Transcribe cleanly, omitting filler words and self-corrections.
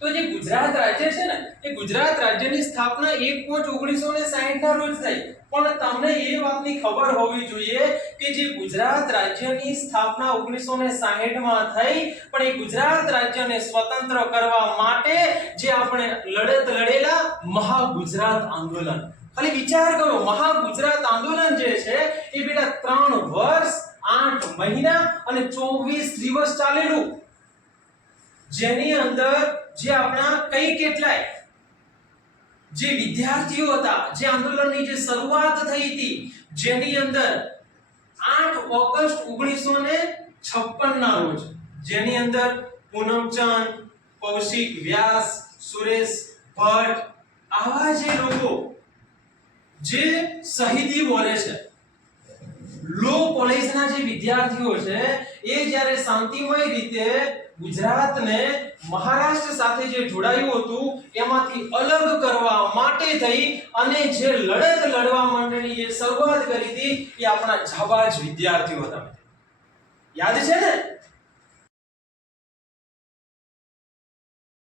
તો જે ગુજરાત રાજ્ય છે ને એ ગુજરાત રાજ્યની સ્થાપના 1/5/1960 ના રોજ થઈ, પણ તમને એ વાતની ખબર હોવી જોઈએ કે જે ગુજરાત રાજ્યની સ્થાપના 1960 માં થઈ, પણ એ ગુજરાત રાજ્યને સ્વતંત્ર કરવા માટે જે આપણે લડત લડેલા મહાગુજરાત આંદોલન, ખાલી વિચાર કરો, મહાગુજરાત આંદોલન જે છે એ બેટા 3 વર્ષ 8 મહિના અને 24 દિવસ ચાલેલું, જેની અંદર જે આપણા કઈ કેટલાય જે વિદ્યાર્થીઓ હતા, જે આંદોલનની જે શરૂઆત થઈ હતી, જેની અંદર 8 ઓગસ્ટ 1956 ના રોજ, જેની અંદર પૂનમચંદ, કૌશિક વ્યાસ, સુરેશ ભટ્ટ, આવા જે લોકો જે શહીદી બોલે છે, લો કોલેજના જે વિદ્યાર્થીઓ છે, એ જ્યારે શાંતિમય રીતે ગુજરાતને મહારાષ્ટ્ર સાથે જે જોડાયું હતું એમાંથી અલગ કરવા માટે થઈ અને જે લડત લડવા માટેની જે શરૂઆત કરી હતી એ આપણા જાબાજ વિદ્યાર્થીઓ હતા. યાદ છે ને?